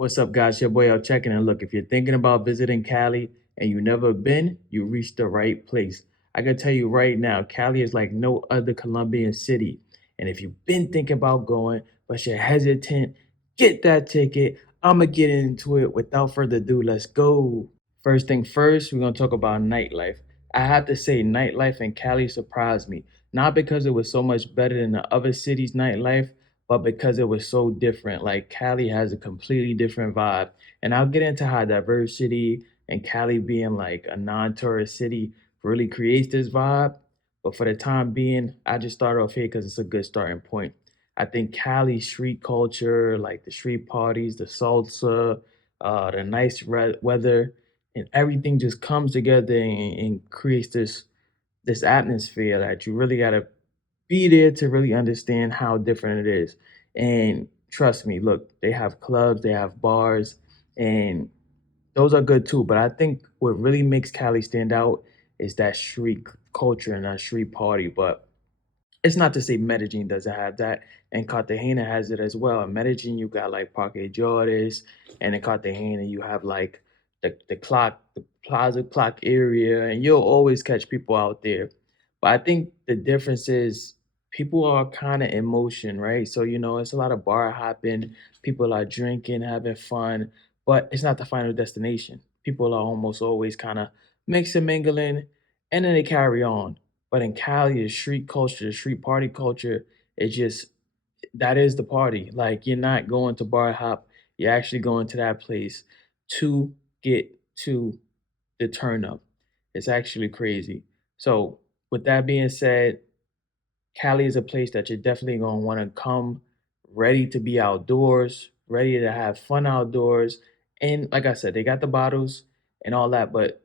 What's up, guys? Your boy out checking. And look, if you're thinking about visiting Cali and you've never been, you reached the right place. I can tell you right now, Cali is like no other Colombian city. And if you've been thinking about going, but you're hesitant, get that ticket. I'ma get into it. Without further ado, let's go. First thing first, we're gonna talk about nightlife. I have to say, nightlife in Cali surprised me. Not because it was so much better than the other cities' nightlife, but because it was so different. Like Cali has a completely different vibe. And I'll get into how diversity and Cali being like a non-tourist city really creates this vibe. But for the time being, I just start off here because it's a good starting point. I think Cali street culture, like the street parties, the salsa, the nice weather, and everything just comes together and creates this atmosphere that you really gotta be there to really understand how different it is. And trust me, look, they have clubs, they have bars, and those are good too. But I think what really makes Cali stand out is that street culture and that street party. But it's not to say Medellin doesn't have that, and Cartagena has it as well. In Medellin, you got like Parque Jordes, and in Cartagena, you have like the Plaza Clock area, and you'll always catch people out there. But I think the difference is people are kind of in motion, right? So, it's a lot of bar hopping, people are drinking, having fun, but it's not the final destination. People are almost always kind of mixing, mingling, and then they carry on. But in Cali, the street culture, the street party culture, it just that is the party. Like you're not going to bar hop, you're actually going to that place to get to the turn up. It's actually crazy. So with that being said, Cali is a place that you're definitely gonna want to come ready to be outdoors, ready to have fun outdoors. And like I said, they got the bottles and all that, but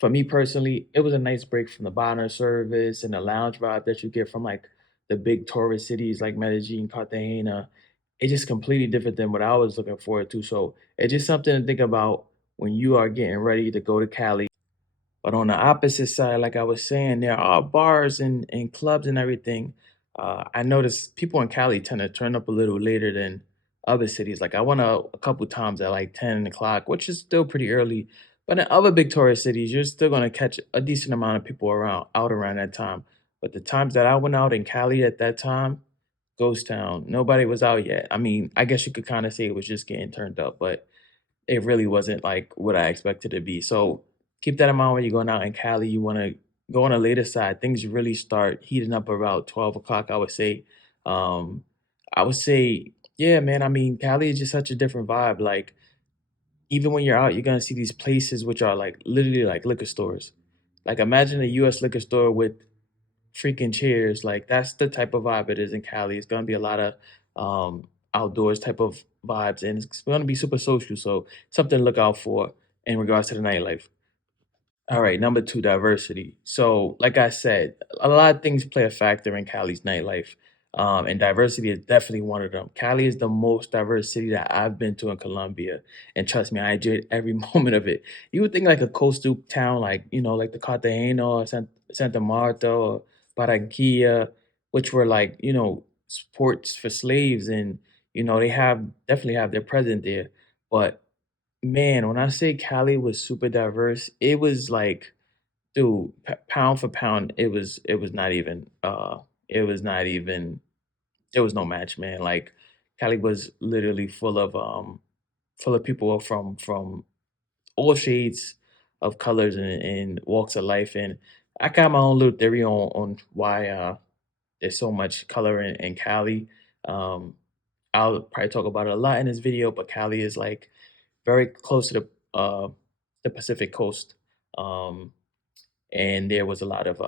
for me personally, it was a nice break from the bottle service and the lounge vibe that you get from like the big tourist cities like Medellin, Cartagena. It's just completely different than what I was looking forward to. So it's just something to think about when you are getting ready to go to Cali. But on the opposite side, like I was saying, there are bars and clubs and everything. I noticed people in Cali tend to turn up a little later than other cities. Like I went out a couple times at like 10 o'clock, which is still pretty early. But in other big tourist cities, you're still gonna catch a decent amount of people around that time. But the times that I went out in Cali at that time, ghost town, nobody was out yet. I mean, I guess you could kind of say it was just getting turned up, but it really wasn't like what I expected it to be. So keep that in mind when you're going out in Cali. You want to go on the later side. Things really start heating up about 12 o'clock, I would say. Um, I would say, yeah, man. I mean, Cali is just such a different vibe. Like, even when you're out, you're gonna see these places which are like literally like liquor stores. Like, imagine a US liquor store with freaking chairs. Like that's the type of vibe it is in Cali. It's gonna be a lot of outdoors type of vibes, and it's gonna be super social. So something to look out for in regards to the nightlife. All right, number two, diversity. So, like I said, a lot of things play a factor in Cali's nightlife, and diversity is definitely one of them. Cali is the most diverse city that I've been to in Colombia, and trust me, I enjoyed every moment of it. You would think like a coastal town, like like the Cartagena or Santa Marta or Barranquilla, which were like sports for slaves, and they definitely have their presence there, but man, when I say Cali was super diverse, it was like, dude, pound for pound, it was not even it was not even there was no match, man. Like Cali was literally full of people from all shades of colors and walks of life. And I got my own little theory on why there's so much color in Cali. Um I'll probably talk about it a lot in this video, but Cali is like very close to the Pacific coast. Um, and there was a lot of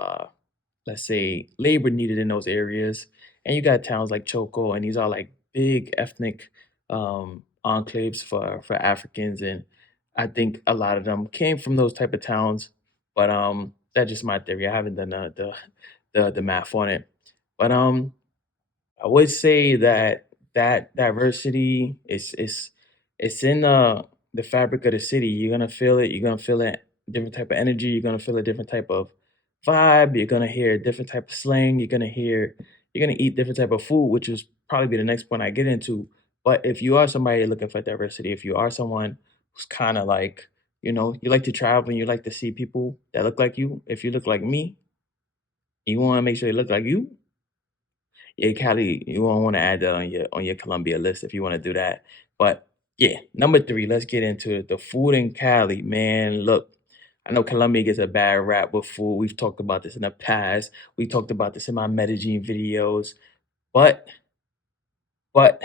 let's say labor needed in those areas. And you got towns like Choco, and these are like big ethnic enclaves for Africans, and I think a lot of them came from those type of towns. But that's just my theory. I haven't done the math on it. But I would say that diversity is it's in the fabric of the city. You're gonna feel it. You're gonna feel it. Different type of energy. You're gonna feel a different type of vibe. You're gonna hear a different type of slang. You're gonna eat different type of food, which is probably be the next point I get into. But if you are somebody looking for diversity, if you are someone who's kind of like, you like to travel and you like to see people that look like you, if you look like me, you want to make sure they look like you, yeah, Cali, you won't want to add that on your Colombia list if you want to do that. But yeah, number three, let's get into it. The food in Cali, man. Look, I know Colombia gets a bad rap with food. We've talked about this in the past. We talked about this in my Medellin videos. But but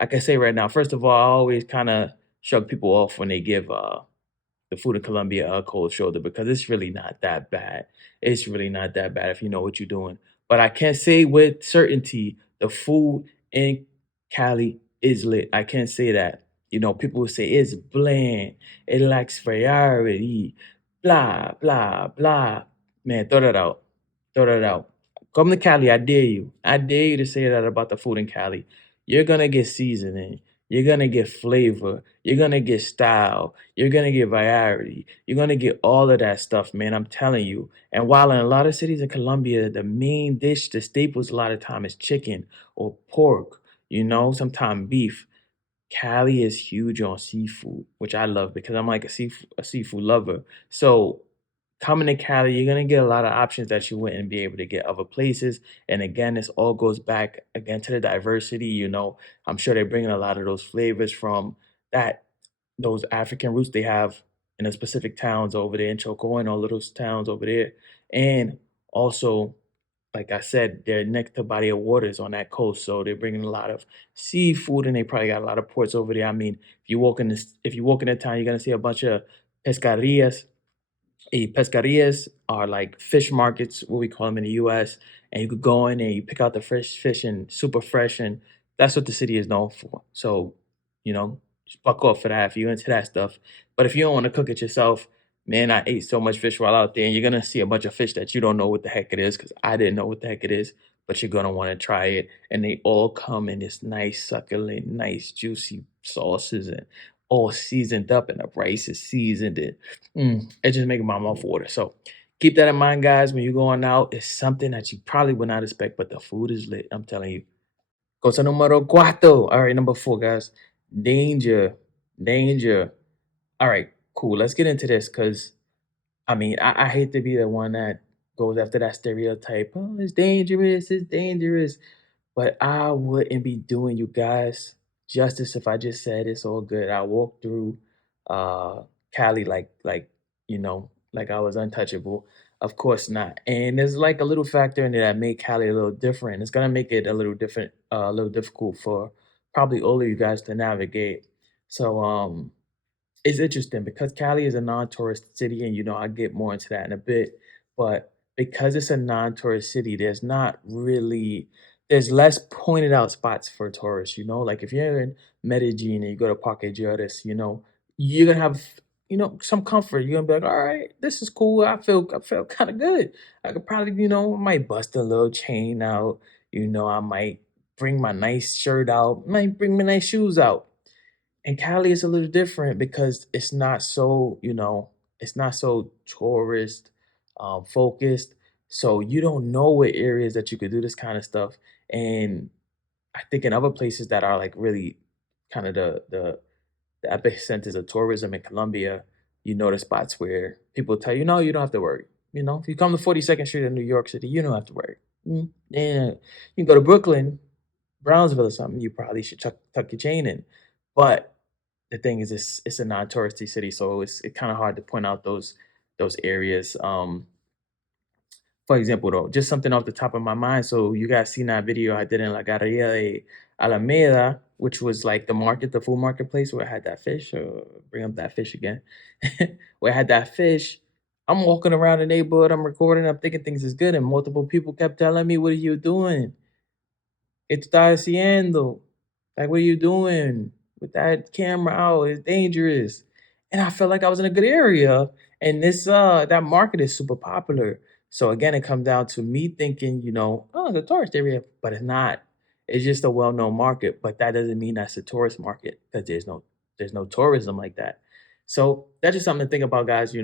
I can say right now, first of all, I always kind of shrug people off when they give the food in Colombia a cold shoulder because it's really not that bad. It's really not that bad if you know what you're doing. But I can't say with certainty the food in Cali is lit. I can't say that. People will say it's bland, it lacks variety, blah, blah, blah. Man, throw that out. Throw that out. Come to Cali, I dare you. I dare you to say that about the food in Cali. You're gonna get seasoning. You're gonna get flavor. You're gonna get style. You're gonna get variety. You're gonna get all of that stuff, man. I'm telling you. And while in a lot of cities in Colombia, the main dish, the staples a lot of time is chicken or pork, sometimes beef. Cali is huge on seafood, which I love because I'm like a seafood lover. So coming to Cali, you're gonna get a lot of options that you wouldn't be able to get other places. And again, this all goes back again to the diversity. I'm sure they're bringing a lot of those flavors from that those African roots they have in the specific towns over there in Choco and all of those towns over there. And also, like I said, they're next to body of waters on that coast, so they're bringing a lot of seafood, and they probably got a lot of ports over there. I mean, if you walk in the town, you're gonna see a bunch of pescarias. Pescarias are like fish markets, what we call them in the US, and you could go in and you pick out the fresh fish and super fresh, and that's what the city is known for. So, just buck up for that if you're into that stuff. But if you don't want to cook it yourself, man, I ate so much fish while out there, and you're gonna see a bunch of fish that you don't know what the heck it is, because I didn't know what the heck it is, but you're gonna want to try it. And they all come in this nice, succulent, nice, juicy sauces and all seasoned up, and the rice is seasoned. It just making my mouth water. So keep that in mind, guys. When you're going out, it's something that you probably would not expect, but the food is lit. I'm telling you. Cosa número cuatro. All right, number four, guys. Danger. Danger. All right, cool. Let's get into this because I mean, I hate to be the one that goes after that stereotype. Oh, it's dangerous. It's dangerous. But I wouldn't be doing you guys justice if I just said it's all good. I walked through uh Cali like I was untouchable. Of course not. And there's like a little factor in there that made Cali a little different. It's gonna make it a little different, a little difficult for probably all of you guys to navigate. So it's interesting because Cali is a non-tourist city, and I get more into that in a bit. But because it's a non-tourist city, there's less pointed out spots for tourists. Like if you're in Medellin and you go to Parque Juarez, you're gonna have some comfort. You're gonna be like, all right, this is cool. I feel kind of good. I could probably might bust a little chain out. I might bring my nice shirt out. Might bring my nice shoes out. And Cali is a little different because it's not so tourist focused. So you don't know what areas that you could do this kind of stuff. And I think in other places that are like really kind of the epicenters of tourism in Colombia, the spots where people tell you, no, you don't have to worry. If you come to 42nd Street in New York City, you don't have to worry. Yeah, you can go to Brooklyn, Brownsville or something, you probably should tuck your chain in. But the thing is, it's a non-touristy city, so it's kind of hard to point out those areas. For example, though, just something off the top of my mind. So you guys seen that video I did in La Galeria de Alameda, which was like the market, the full marketplace where I had that fish. Bring up that fish again, where I had that fish. I'm walking around the neighborhood, I'm recording, I'm thinking things is good, and multiple people kept telling me, "What are you doing? ¿Qué tú estás haciendo? Like, what are you doing with that camera out? It's dangerous." And I felt like I was in a good area. And that market is super popular. So again, it comes down to me thinking, oh, it's a tourist area, but it's not. It's just a well-known market, but that doesn't mean that's a tourist market because there's no tourism like that. So that's just something to think about, guys. You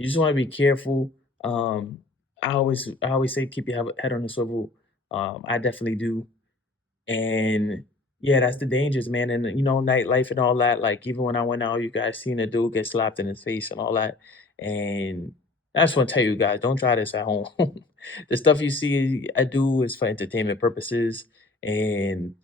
just want to be careful. Um, I always say keep your head on the swivel. I definitely do. And Yeah, that's the dangers, man, and, nightlife and all that, like, even when I went out, you guys seen a dude get slapped in his face and all that, and I just wanna tell you guys, don't try this at home. The stuff you see I do is for entertainment purposes, and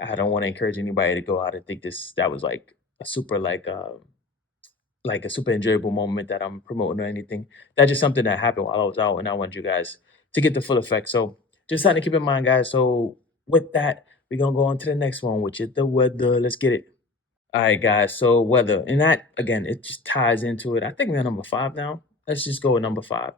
I don't wanna encourage anybody to go out and think that was, a super, like a super enjoyable moment that I'm promoting or anything. That's just something that happened while I was out, and I want you guys to get the full effect. So just something to keep in mind, guys. So with that, we're gonna go on to the next one, which is the weather. Let's get it. All right, guys. So weather, and that again, it just ties into it. I think we're on number five now. Let's just go with number five,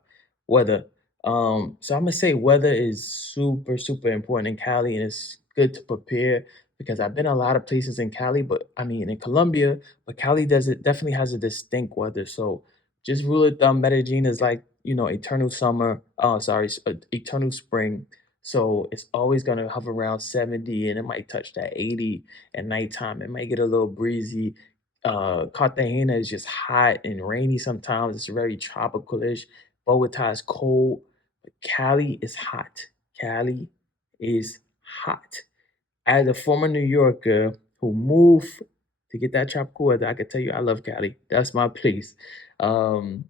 weather. So I'm gonna say weather is super, super important in Cali, and it's good to prepare because I've been a lot of places in Cali, but I mean in Colombia, but Cali does it definitely has a distinct weather. So just rule of thumb, Medellin is like eternal summer. Oh, sorry, eternal spring. So it's always gonna hover around 70, and it might touch that 80 at nighttime. It might get a little breezy. Cartagena is just hot and rainy sometimes. It's very tropical-ish. Bogota is cold, but Cali is hot. Cali is hot. As a former New Yorker who moved to get that tropical weather, I can tell you I love Cali. That's my place. Um,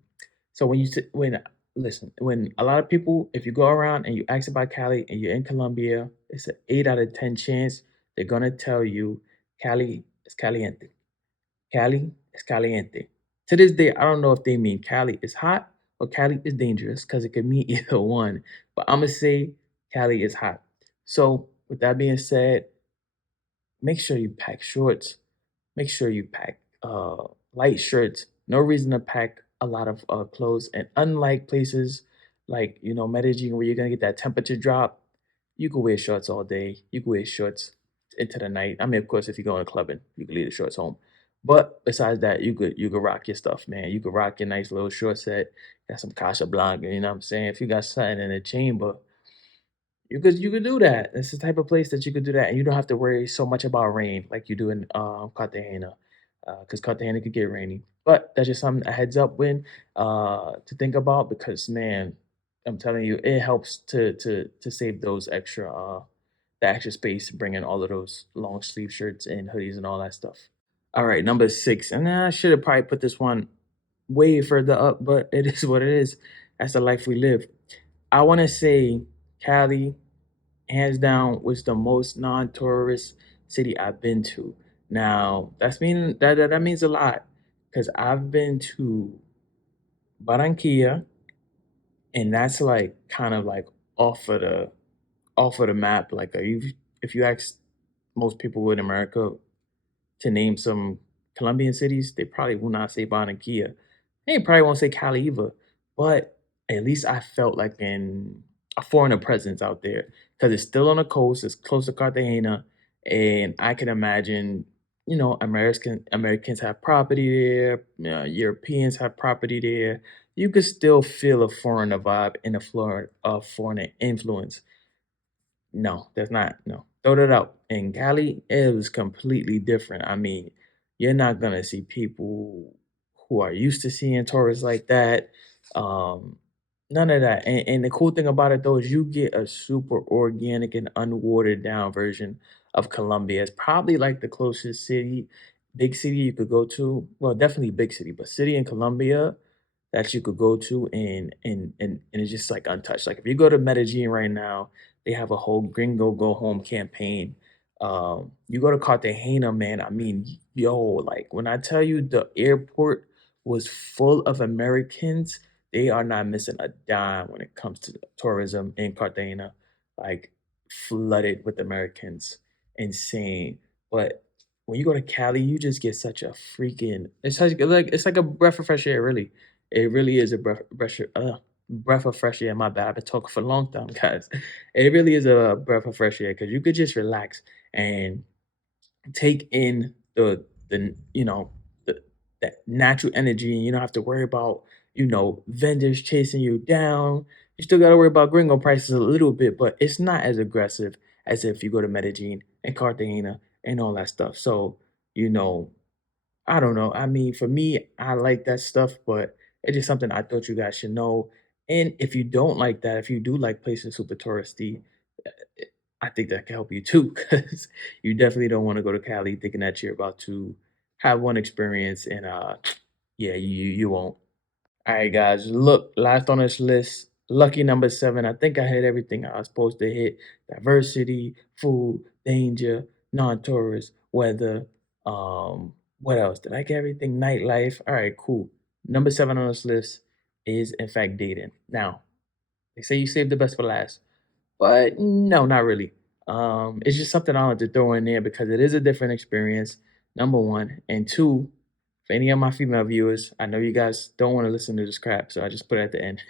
so when a lot of people, if you go around and you ask about Cali and you're in Colombia, it's an 8 out of 10 chance they're gonna tell you Cali is caliente. Cali is caliente. To this day, I don't know if they mean Cali is hot or Cali is dangerous because it could mean either one. But I'm gonna say Cali is hot. So with that being said, make sure you pack shorts. Make sure you pack light shirts. No reason to pack a lot of clothes. And unlike places like Medellin, where you're gonna get that temperature drop, you can wear shorts all day. You can wear shorts into the night. I mean, of course, if you're going clubbing, you can leave the shorts home. But besides that, you could rock your stuff, man. You could rock your nice little short set. Got some Casablanca, you know what I'm saying? If you got something in the chamber, you could do that. It's the type of place that you could do that, and you don't have to worry so much about rain like you do in Cartagena, because Cartagena could get rainy. But that's just something a heads up when to think about because man, I'm telling you, it helps to save those extra the extra space, bringing all of those long sleeve shirts and hoodies and all that stuff. All right, number six, and I should have probably put this one way further up, but it is what it is. That's the life we live. I want to say Cali hands down was the most non-tourist city I've been to. Now that means a lot because I've been to Barranquilla, and that's like kind of like off of the off of the map. Like if you ask most people in America to name some Colombian cities, they probably will not say Barranquilla. They probably won't say Cali either. But at least I felt like in a foreigner presence out there because it's still on the coast. It's close to Cartagena, and I can imagine, Americans have property there. Europeans have property there. You could still feel a foreigner vibe and a foreigner influence. No, there's not. No, throw that out. In Cali, it was completely different. I mean, you're not gonna see people who are used to seeing tourists like that. Um, None of that. And the cool thing about it though is you get a super organic and unwatered down version of Colombia. It's probably like the closest big city you could go to. Well, definitely big city, but city in Colombia that you could go to and it's just like untouched. Like if you go to Medellin right now, they have a whole Gringo Go Home campaign. You go to Cartagena, man. I mean, yo, like when I tell you the airport was full of Americans, they are not missing a dime when it comes to tourism in Cartagena. Like flooded with Americans, insane. But when you go to Cali, you just get such a freaking it's like a breath of fresh air, really. It really is a breath of fresh air. My bad. I've been talking for a long time, guys. It really is a breath of fresh air because you could just relax and take in the the that natural energy, and you don't have to worry about vendors chasing you down. You still got to worry about gringo prices a little bit, but it's not as aggressive as if you go to Medellin and Cartagena and all that stuff. So you know I don't know. I mean, for me, I like that stuff, but it's just something I thought you guys should know. And if you don't like that, if you do like places super touristy, I think that can help you too, because you definitely don't want to go to Cali thinking that you're about to have one experience and yeah, you won't. All right, guys. Look, last on this list, lucky number seven. I think I hit everything I was supposed to hit: diversity, food, danger, non-tourist, weather. What else? Did I get everything? Nightlife. All right, cool. Number seven on this list is in fact dating. Now, they say you save the best for last. But no, not really. It's just something I wanted to throw in there because it is a different experience, number one. And two, for any of my female viewers, I know you guys don't want to listen to this crap, so I just put it at the end.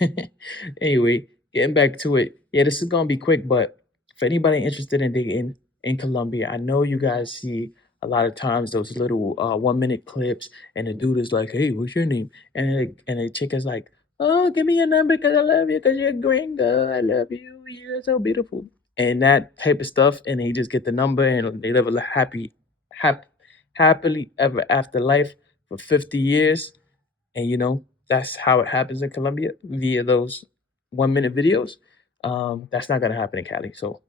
Anyway, getting back to it. Yeah, this is gonna be quick, but for anybody interested in dating in Colombia, I know you guys see a lot of times those little 1 minute clips, and the dude is like, "Hey, what's your name?" And the chick is like, "Oh, give me your number because I love you because you're a gringo. I love you. You're so beautiful." And that type of stuff. And they just get the number and they live a hap, happily ever after life for 50 years. And that's how it happens in Colombia via those 1 minute videos. That's not gonna happen in Cali. So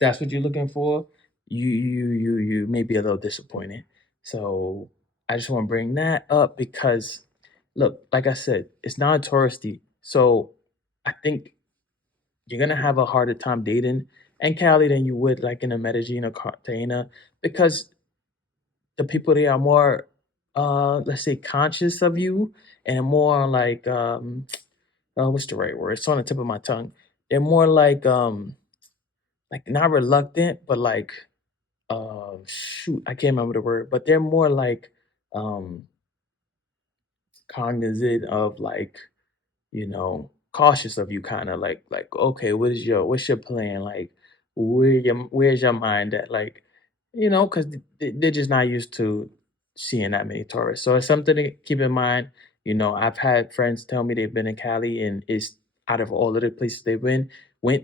that's what you're looking for, you may be a little disappointed. So I just want to bring that up because look, like I said, it's not touristy. So I think you're gonna have a harder time dating in Cali than you would like in a Medellin or Cartagena because the people there are more let's say conscious of you and more like what's the right word? It's on the tip of my tongue. They're more like not reluctant, but like shoot, I can't remember the word, but they're more like um cognizant of like, cautious of you kind of like, okay, what's your plan? Like where's your mind at? Like, because they're just not used to seeing that many tourists. So it's something to keep in mind. I've had friends tell me they've been in Cali and it's out of all of the places they've went,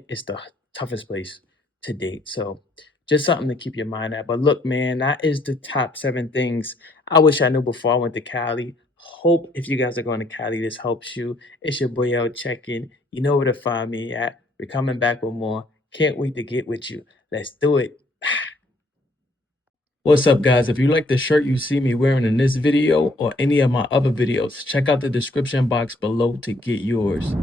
it's the toughest place to date. So just something to keep your mind at. But look, man, that is the top seven things I wish I knew before I went to Cali. Hope if you guys are going to Cali, this helps you. It's your boy out checking. You know where to find me at. We're coming back with more. Can't wait to get with you. Let's do it. What's up, guys? If you like the shirt you see me wearing in this video or any of my other videos, check out the description box below to get yours.